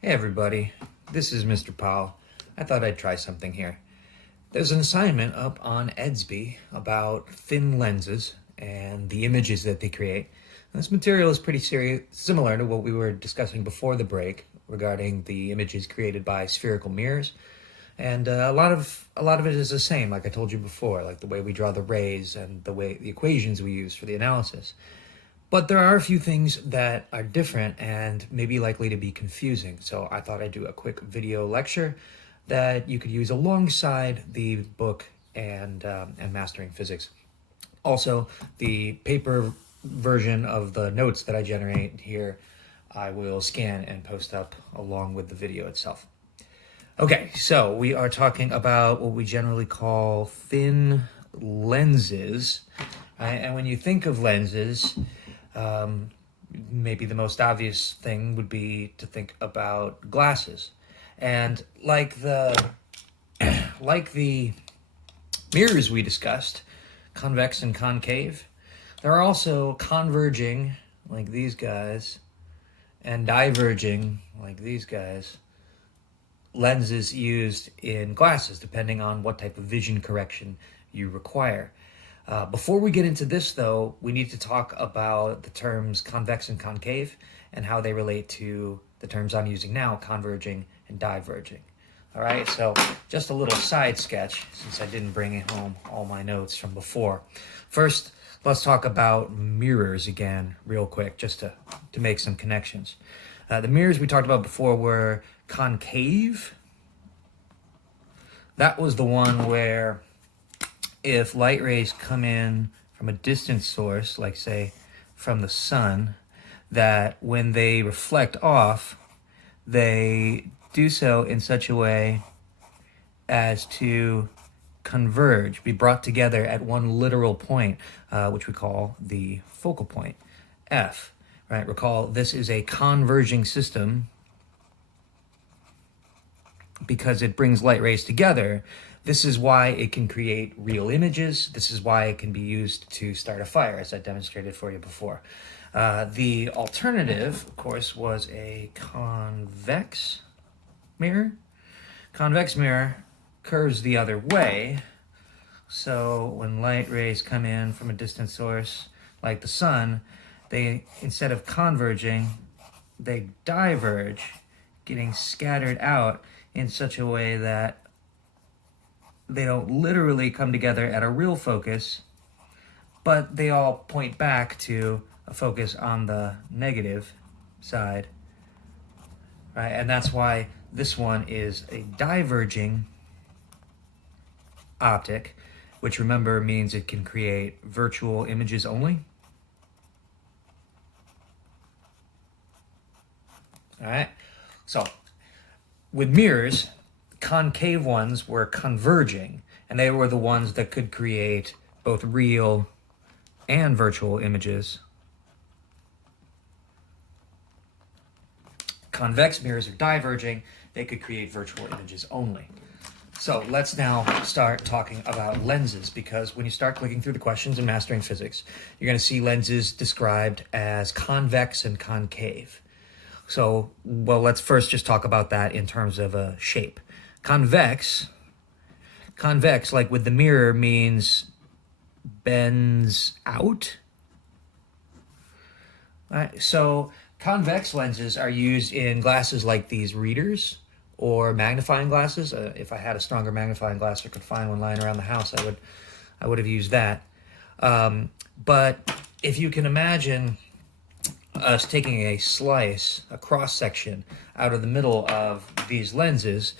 Hey everybody, this is Mr. Powell. I thought I'd try something here. There's an assignment up on Edsby about thin lenses and the images that they create. And this material is pretty similar to what we were discussing before the break regarding the images created by spherical mirrors. And a lot of it is the same, like I told you before, like the way we draw the rays and the equations we use for the analysis. But there are a few things that are different and maybe likely to be confusing. So I thought I'd do a quick video lecture that you could use alongside the book and Mastering Physics. Also, the paper version of the notes that I generate here, I will scan and post up along with the video itself. Okay, so we are talking about what we generally call thin lenses. And when you think of lenses, um, maybe the most obvious thing would be to think about glasses. And like the mirrors we discussed, convex and concave, there are also converging, like these guys, and diverging, like these guys, lenses used in glasses, depending on what type of vision correction you require. Before we get into this, though, we need to talk about the terms convex and concave and how they relate to the terms I'm using now, converging and diverging. All right, so just a little side sketch since I didn't bring home all my notes from before. First, let's talk about mirrors again real quick, just to make some connections. The mirrors we talked about before were concave. That was the one where if light rays come in from a distant source, like say from the sun, that when they reflect off, they do so in such a way as to converge, be brought together at one literal point, which we call the focal point, F. Right? Recall, this is a converging system because it brings light rays together. This is why it can create real images. This is why it can be used to start a fire, as I demonstrated for you before. The alternative, of course, was a convex mirror. Convex mirror curves the other way. So when light rays come in from a distant source, like the sun, they, instead of converging, they diverge, getting scattered out in such a way that they don't literally come together at a real focus, but they all point back to a focus on the negative side, right? And that's why this one is a diverging optic, which remember means it can create virtual images only. All right, so with mirrors, concave ones were converging, and they were the ones that could create both real and virtual images. Convex mirrors are diverging, they could create virtual images only. So let's now start talking about lenses, because when you start clicking through the questions in Mastering Physics, you're going to see lenses described as convex and concave. So, well, let's first just talk about that in terms of a shape. Convex, like with the mirror, means bends out. Right? So convex lenses are used in glasses like these readers or magnifying glasses. If I had a stronger magnifying glass or could find one lying around the house, I would have used that. But if you can imagine us taking a slice, a cross section out of the middle of these lenses,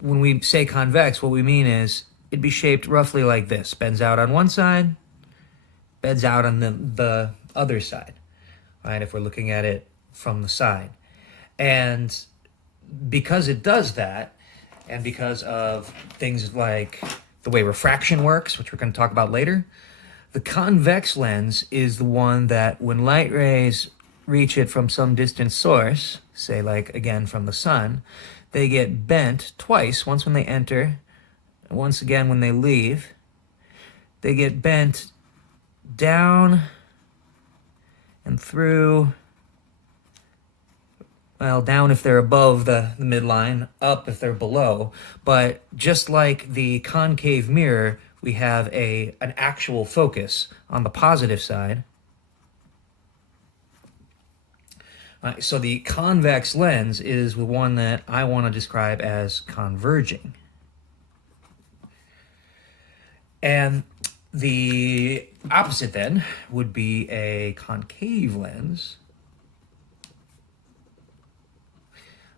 when we say convex, what we mean is it'd be shaped roughly like this. Bends out on one side, bends out on the other side, right? If we're looking at it from the side. And because it does that, and because of things like the way refraction works, which we're going to talk about later, the convex lens is the one that when light rays reach it from some distant source, say like again from the sun, they get bent twice, once when they enter, and once again when they leave. They get bent down and through Well, down if they're above the midline, up if they're below. But just like the concave mirror, we have an actual focus on the positive side. So the convex lens is the one that I want to describe as converging. And the opposite then would be a concave lens.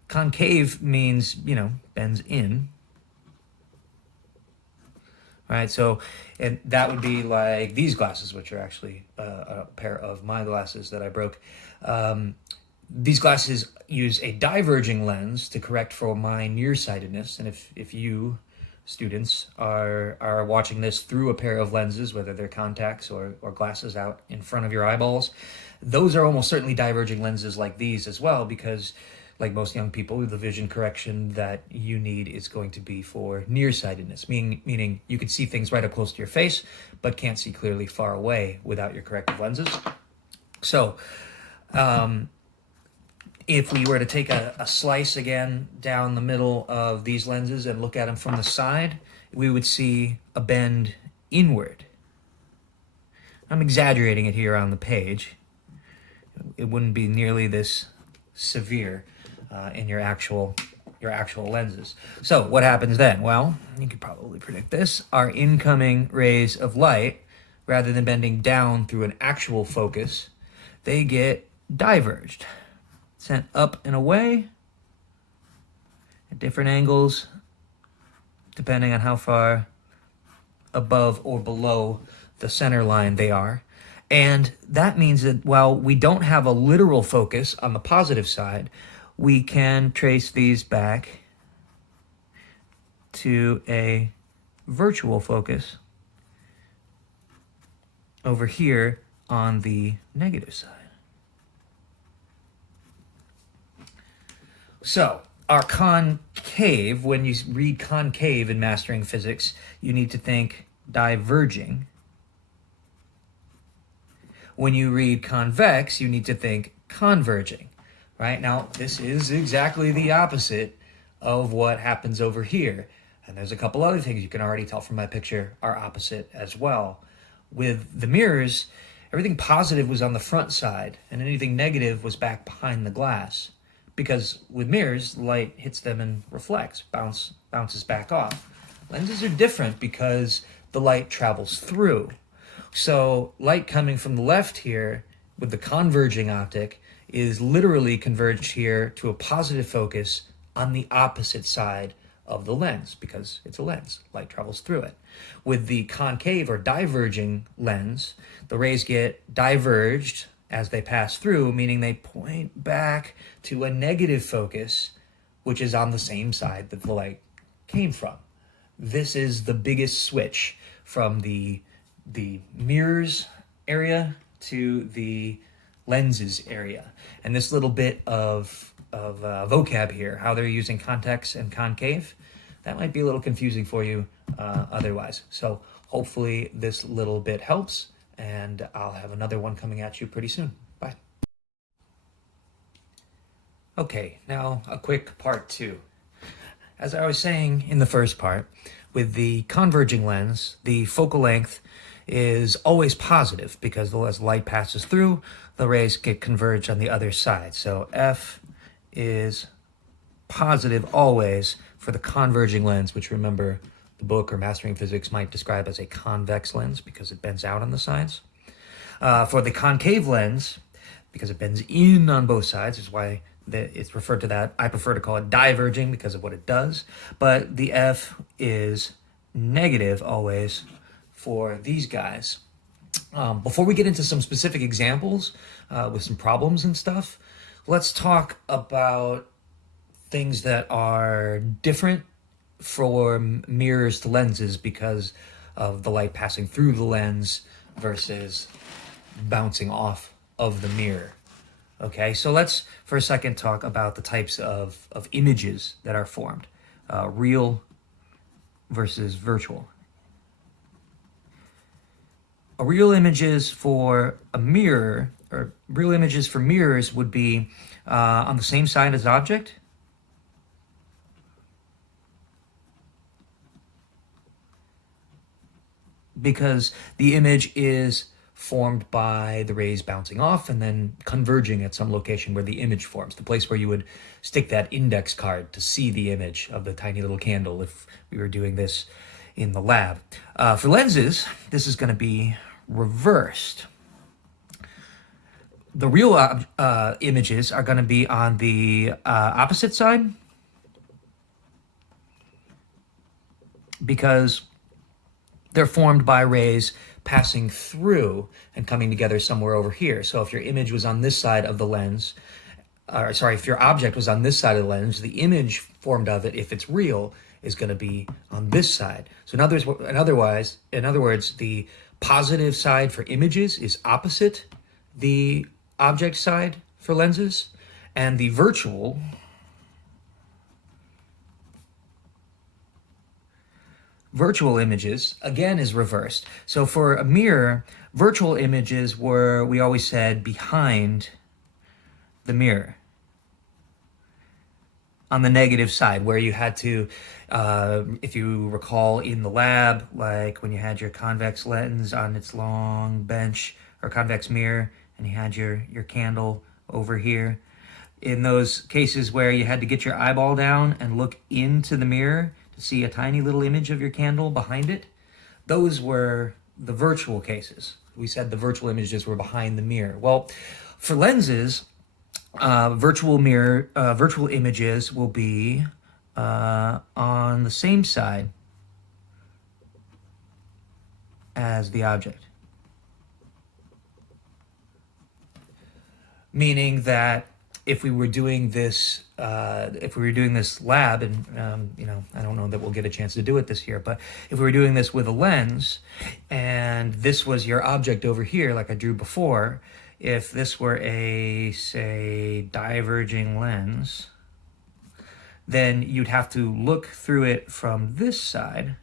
Concave means, bends in. All right, so and that would be like these glasses, which are actually a pair of my glasses that I broke. These glasses use a diverging lens to correct for my nearsightedness. And if you students are watching this through a pair of lenses, whether they're contacts or glasses out in front of your eyeballs, those are almost certainly diverging lenses like these as well, because like most young people, the vision correction that you need is going to be for nearsightedness, meaning you can see things right up close to your face, but can't see clearly far away without your corrective lenses. So, if we were to take a slice again down the middle of these lenses and look at them from the side, we would see a bend inward. I'm exaggerating it here on the page. It wouldn't be nearly this severe in your actual lenses. So what happens then? Well, you could probably predict this. Our incoming rays of light, rather than bending down through an actual focus, they get diverged, sent up and away at different angles, depending on how far above or below the center line they are. And that means that while we don't have a literal focus on the positive side, we can trace these back to a virtual focus over here on the negative side. So, our concave, when you read concave in Mastering Physics, you need to think diverging. When you read convex, you need to think converging. Right? Now, this is exactly the opposite of what happens over here. And there's a couple other things you can already tell from my picture are opposite as well. With the mirrors, everything positive was on the front side, and anything negative was back behind the glass. Because with mirrors, light hits them and reflects, bounces back off. Lenses are different because the light travels through. So light coming from the left here with the converging optic is literally converged here to a positive focus on the opposite side of the lens, because it's a lens. Light travels through it. With the concave or diverging lens, the rays get diverged as they pass through, meaning they point back to a negative focus, which is on the same side that the light came from. This is the biggest switch from the mirrors area to the lenses area. And this little bit of vocab here, how they're using convex and concave, that might be a little confusing for you otherwise. So hopefully this little bit helps, and I'll have another one coming at you pretty soon. Bye. Okay, now a quick part 2. As I was saying in the first part, with the converging lens, the focal length is always positive because as light passes through, the rays get converged on the other side. So F is positive always for the converging lens, which, remember, the book or Mastering Physics might describe as a convex lens because it bends out on the sides. For the concave lens, because it bends in on both sides, is why it's referred to that. I prefer to call it diverging because of what it does. But the F is negative always for these guys. Before we get into some specific examples with some problems and stuff, let's talk about things that are different for mirrors to lenses because of the light passing through the lens versus bouncing off of the mirror. Okay, so let's for a second talk about the types of images that are formed. Real versus virtual. Real images for a mirror, or real images for mirrors would be on the same side as the object? Because the image is formed by the rays bouncing off and then converging at some location where the image forms, the place where you would stick that index card to see the image of the tiny little candle if we were doing this in the lab. For lenses, this is going to be reversed. The real images are going to be on the opposite side, because they're formed by rays passing through and coming together somewhere over here. So if your image was on this side of the lens, or sorry, if your object was on this side of the lens, the image formed of it, if it's real, is going to be on this side. So in other words, the positive side for images is opposite the object side for lenses, and the virtual images, again, is reversed. So for a mirror, virtual images were, we always said, behind the mirror, on the negative side, where you had to, if you recall in the lab, like when you had your convex lens on its long bench, or convex mirror, and you had your candle over here, in those cases where you had to get your eyeball down and look into the mirror to see a tiny little image of your candle behind it, those were the virtual cases. We said the virtual images were behind the mirror. Well, for lenses, virtual images will be on the same side as the object. Meaning that if we were doing this lab, and I don't know that we'll get a chance to do it this year, but if we were doing this with a lens, and this was your object over here, like I drew before, if this were a, say, diverging lens, then you'd have to look through it from this side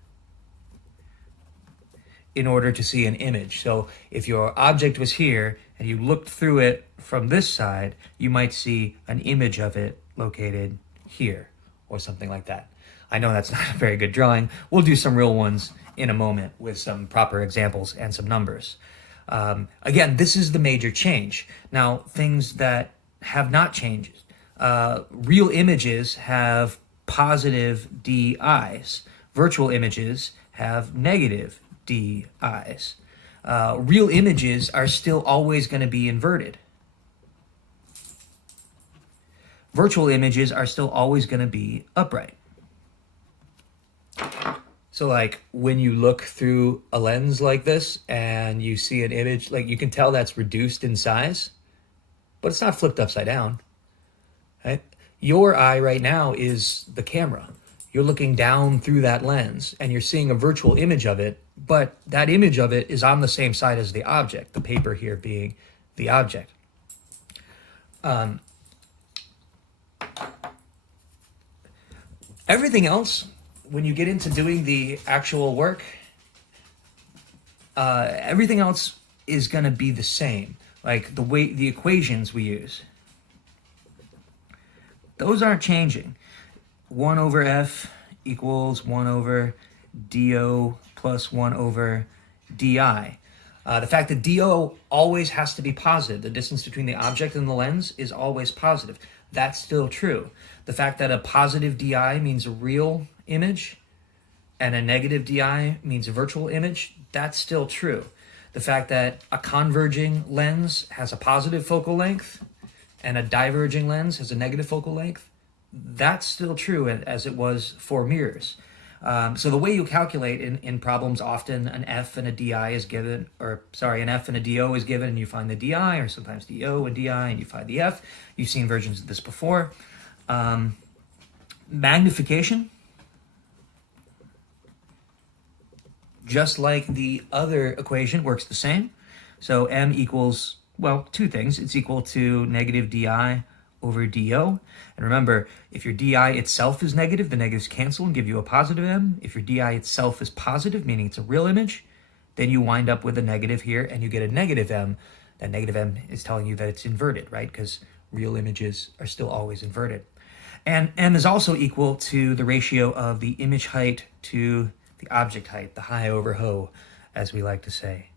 in order to see an image. So if your object was here and you looked through it from this side, you might see an image of it located here or something like that. I know that's not a very good drawing. We'll do some real ones in a moment with some proper examples and some numbers. Again, this is the major change. Now, things that have not changed. Real images have positive DIs. Virtual images have negative DIs. Real images are still always going to be inverted. Virtual images are still always going to be upright. So like when you look through a lens like this and you see an image, like you can tell that's reduced in size, but it's not flipped upside down. Right? Your eye right now is the camera. You're looking down through that lens and you're seeing a virtual image of it, but that image of it is on the same side as the object, the paper here being the object. Everything else, when you get into doing the actual work, everything else is going to be the same. Like the equations we use, those aren't changing. 1 over f equals 1 over do plus 1 over di. The fact that do always has to be positive, the distance between the object and the lens is always positive. That's still true. The fact that a positive di means a real image and a negative di means a virtual image, that's still true. The fact that a converging lens has a positive focal length and a diverging lens has a negative focal length, that's still true as it was for mirrors. So the way you calculate in problems, often an f and a di is given, an f and a do is given, and you find the di, or sometimes do and di, and you find the f. You've seen versions of this before. Magnification, just like the other equation, works the same. So m equals, well, two things. It's equal to negative di over do. And remember, if your di itself is negative, the negatives cancel and give you a positive m. If your di itself is positive, meaning it's a real image, then you wind up with a negative here and you get a negative m. That negative m is telling you that it's inverted, right? Because real images are still always inverted. And m is also equal to the ratio of the image height to the object height, the high over ho, as we like to say.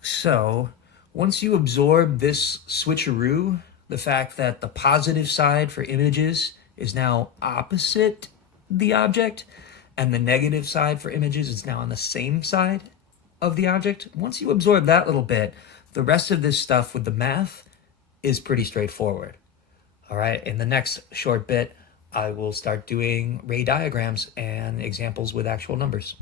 So once you absorb this switcheroo, the fact that the positive side for images is now opposite the object, and the negative side for images is now on the same side of the object, once you absorb that little bit, the rest of this stuff with the math is pretty straightforward. All right, in the next short bit, I will start doing ray diagrams and examples with actual numbers.